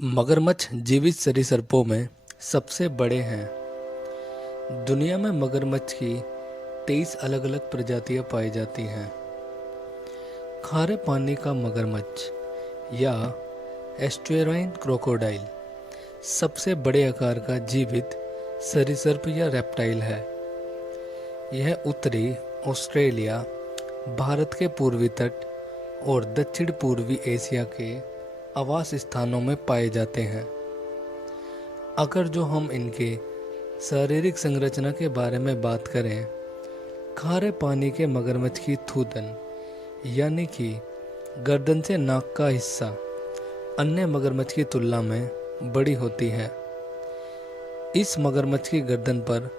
मगरमच्छ जीवित सरीसृपों में सबसे बड़े हैं। दुनिया में मगरमच्छ की 23 अलग अलग प्रजातियां पाई जाती हैं। खारे पानी का मगरमच्छ या एस्टुअराइन क्रोकोडाइल सबसे बड़े आकार का जीवित सरीसृप या रेप्टाइल है। यह उत्तरी ऑस्ट्रेलिया, भारत के पूर्वी तट और दक्षिण पूर्वी एशिया के आवास स्थानों में पाए जाते हैं। अगर जो हम इनके शारीरिक संरचना के बारे में बात करें, खारे पानी के मगरमच्छ की थूथन यानी कि गर्दन से नाक का हिस्सा अन्य मगरमच्छ की तुलना में बड़ी होती है। इस मगरमच्छ की गर्दन पर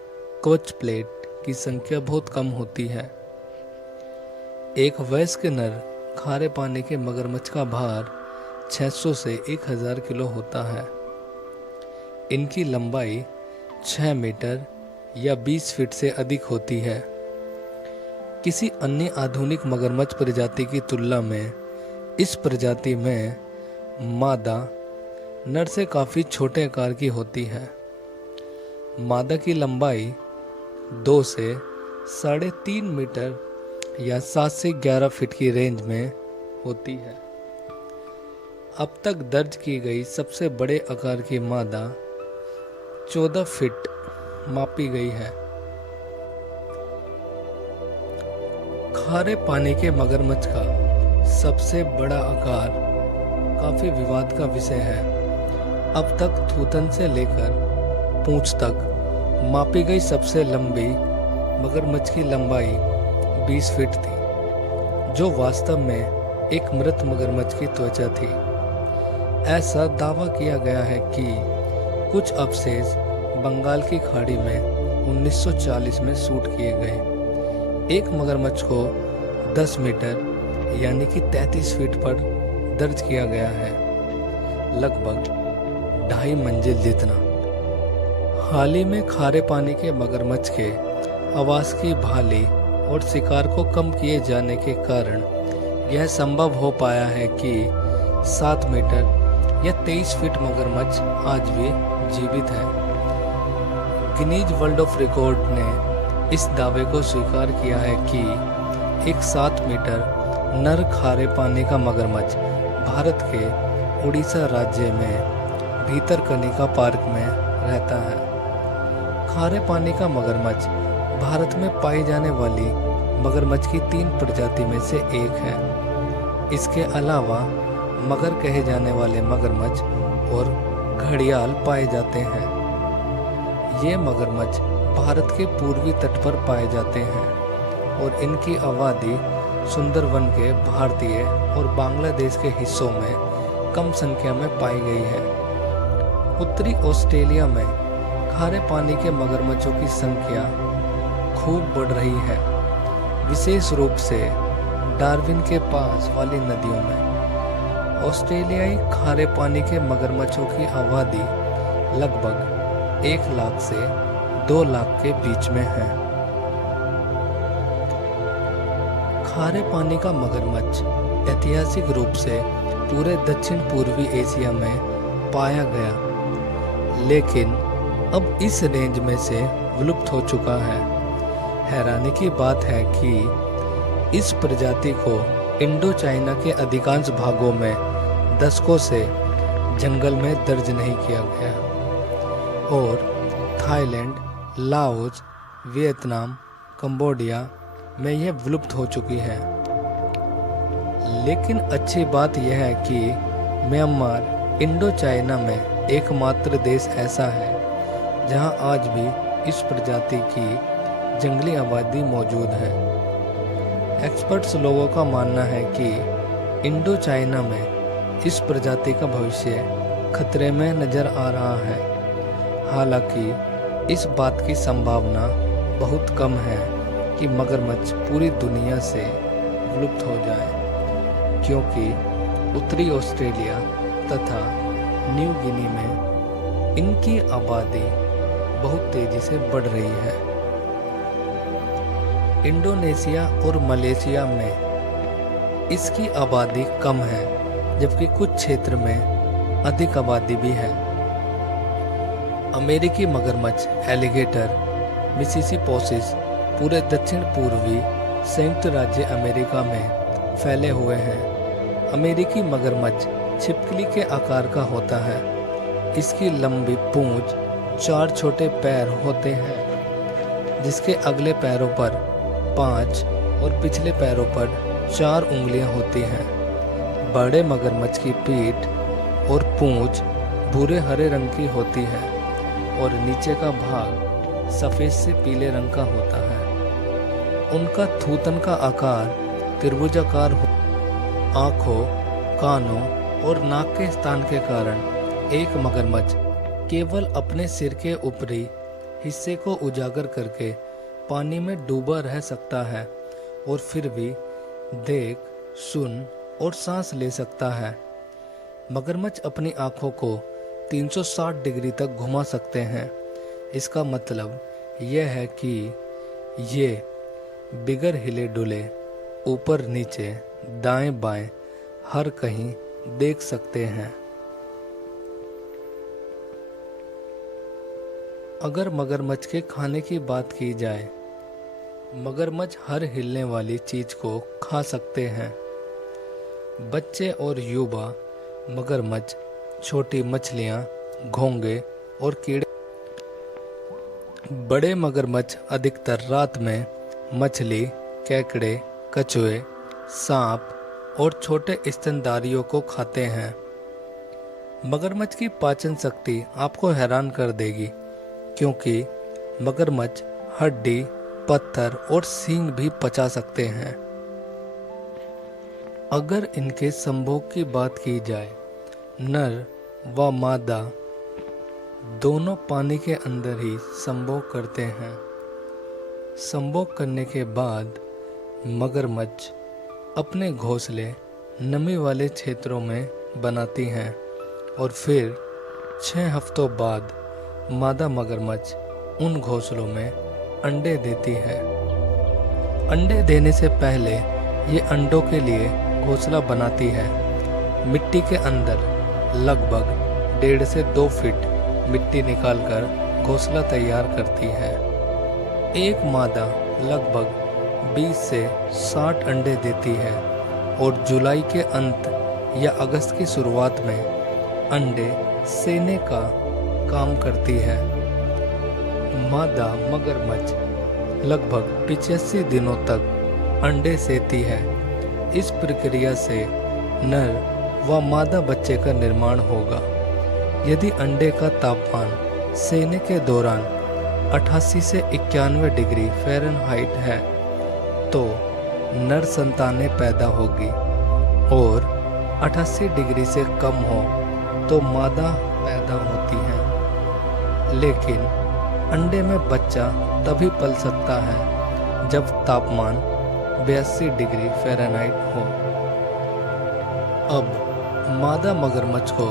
कवच प्लेट की संख्या बहुत कम होती है। एक वयस्क नर खारे पानी के मगरमच्छ का भार 600 से 1000 किलो होता है। इनकी लंबाई 6 मीटर या 20 फीट से अधिक होती है। किसी अन्य आधुनिक मगरमच्छ प्रजाति की तुलना में इस प्रजाति में मादा नर से काफ़ी छोटे आकार की होती है। मादा की लंबाई 2 से 3.5 मीटर या 7 से 11 फीट की रेंज में होती है। अब तक दर्ज की गई सबसे बड़े आकार की मादा 14 फीट मापी गई है। खारे पानी के मगरमच्छ का सबसे बड़ा आकार काफी विवाद का विषय है। अब तक थूथन से लेकर पूंछ तक मापी गई सबसे लंबी मगरमच्छ की लंबाई 20 फीट थी, जो वास्तव में एक मृत मगरमच्छ की त्वचा थी। ऐसा दावा किया गया है कि कुछ अवशेष बंगाल की खाड़ी में 1940 में शूट किए गए। एक मगरमच्छ को 10 मीटर यानी कि 33 फीट पर दर्ज किया गया है, लगभग 2.5 मंजिल जितना। हाल ही में खारे पानी के मगरमच्छ के आवास की बहाली और शिकार को कम किए जाने के कारण यह संभव हो पाया है कि 7 मीटर या 23 फीट मगरमच्छ आज भी जीवित है। गिनीज वर्ल्ड ऑफ रिकॉर्ड ने इस दावे को स्वीकार किया है कि एक 7 मीटर नर खारे पानी का मगरमच्छ भारत के उड़ीसा राज्य में भीतरकनिका पार्क में रहता है। खारे पानी का मगरमच्छ भारत में पाई जाने वाली मगरमच्छ की 3 प्रजाति में से एक है। इसके अलावा मगर कहे जाने वाले मगरमच्छ और घड़ियाल पाए जाते हैं। ये मगरमच्छ भारत के पूर्वी तट पर पाए जाते हैं और इनकी आबादी सुंदरवन के भारतीय और बांग्लादेश के हिस्सों में कम संख्या में पाई गई है। उत्तरी ऑस्ट्रेलिया में खारे पानी के मगरमच्छों की संख्या खूब बढ़ रही है, विशेष रूप से डार्विन के पास वाली नदियों में। ऑस्ट्रेलियाई खारे पानी के मगरमच्छों की आबादी लगभग 1 लाख से 2 लाख के बीच में है। खारे पानी का मगरमच्छ ऐतिहासिक रूप से पूरे दक्षिण पूर्वी एशिया में पाया गया, लेकिन अब इस रेंज में से विलुप्त हो चुका है। हैरानी की बात है कि इस प्रजाति को इंडो चाइना के अधिकांश भागों में दशकों से जंगल में दर्ज नहीं किया गया और थाईलैंड, लाओस, वियतनाम, कंबोडिया में यह विलुप्त हो चुकी है। लेकिन अच्छी बात यह है कि म्यांमार इंडो चाइना में एकमात्र देश ऐसा है जहां आज भी इस प्रजाति की जंगली आबादी मौजूद है। एक्सपर्ट्स लोगों का मानना है कि इंडो चाइना में इस प्रजाति का भविष्य खतरे में नजर आ रहा है। हालांकि इस बात की संभावना बहुत कम है कि मगरमच्छ पूरी दुनिया से विलुप्त हो जाए, क्योंकि उत्तरी ऑस्ट्रेलिया तथा न्यू गिनी में इनकी आबादी बहुत तेजी से बढ़ रही है। इंडोनेशिया और मलेशिया में इसकी आबादी कम है, जबकि कुछ क्षेत्र में अधिक आबादी भी है। अमेरिकी मगरमच्छ एलिगेटर मिसिसिपोसिस पूरे दक्षिण पूर्वी संयुक्त राज्य अमेरिका में फैले हुए हैं। अमेरिकी मगरमच्छ छिपकली के आकार का होता है। इसकी लंबी पूंछ, 4 छोटे पैर होते हैं जिसके अगले पैरों पर 5 और पिछले पैरों पर 4 उंगलियां होती हैं। बड़े मगरमच्छ की पीठ और पूंछ भूरे हरे रंग की होती है और नीचे का भाग सफेद से पीले रंग का होता है। उनका थूथन का आकार त्रिभुजाकार हो। आँखों, कानों और नाक के स्थान के कारण एक मगरमच्छ केवल अपने सिर के ऊपरी हिस्से को उजागर करके पानी में डूबा रह सकता है और फिर भी देख, सुन और सांस ले सकता है। मगरमच्छ अपनी आँखों को 360 डिग्री तक घुमा सकते हैं। इसका मतलब यह है कि ये बिगर हिले डुले ऊपर नीचे दाएं बाएं हर कहीं देख सकते हैं। अगर मगरमच्छ के खाने की बात की जाए, मगरमच्छ हर हिलने वाली चीज को खा सकते हैं। बच्चे और युवा मगरमच्छ छोटी मछलियां, घोंगे और कीड़े। बड़े मगरमच्छ अधिकतर रात में मछली, केकड़े, कछुए, सांप और छोटे स्तनधारियों को खाते हैं। मगरमच्छ की पाचन शक्ति आपको हैरान कर देगी, क्योंकि मगरमच्छ हड्डी, पत्थर और सींग भी पचा सकते हैं। अगर इनके संभोग की बात की जाए, नर व मादा दोनों पानी के अंदर ही संभोग करते हैं। संभोग करने के बाद मगरमच्छ अपने घोंसले नमी वाले क्षेत्रों में बनाती हैं और फिर 6 हफ्तों बाद मादा मगरमच्छ उन घोंसलों में अंडे देती है। अंडे देने से पहले ये अंडों के लिए घोंसला बनाती है। मिट्टी के अंदर लगभग 1.5 से 2 फीट मिट्टी निकालकर घोंसला तैयार करती है। एक मादा लगभग 20 से 60 अंडे देती है और जुलाई के अंत या अगस्त की शुरुआत में अंडे सेने का काम करती है। मादा मगरमच्छ लगभग 85 दिनों तक अंडे सेती है। इस प्रक्रिया से नर व मादा बच्चे का निर्माण होगा। यदि अंडे का तापमान सेने के दौरान 88 से 91 डिग्री फ़ारेनहाइट है तो नर संतानें पैदा होगी और 88 डिग्री से कम हो तो मादा पैदा होती है। लेकिन अंडे में बच्चा तभी पल सकता है जब तापमान 82 डिग्री फ़ारेनहाइट हो। अब मादा मगरमच्छ को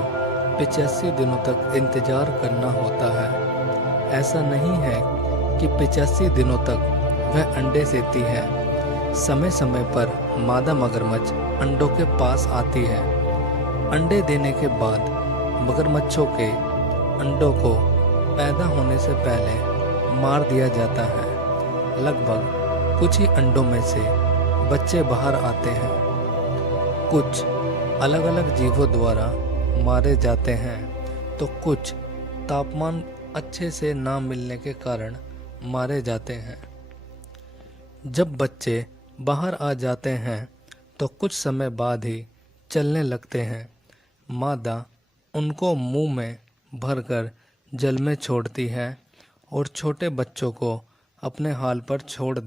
85 दिनों तक इंतजार करना होता है। ऐसा नहीं है कि 85 दिनों तक वह अंडे सेती है। समय समय पर मादा मगरमच्छ अंडों के पास आती है। अंडे देने के बाद मगरमच्छों के अंडों को पैदा होने से पहले मार दिया जाता है। लगभग कुछ ही अंडों में से बच्चे बाहर आते हैं। कुछ अलग अलग जीवों द्वारा मारे जाते हैं तो कुछ तापमान अच्छे से ना मिलने के कारण मारे जाते हैं। जब बच्चे बाहर आ जाते हैं तो कुछ समय बाद ही चलने लगते हैं। मादा उनको मुंह में भरकर जल में छोड़ती है और छोटे बच्चों को अपने हाल पर छोड़ दे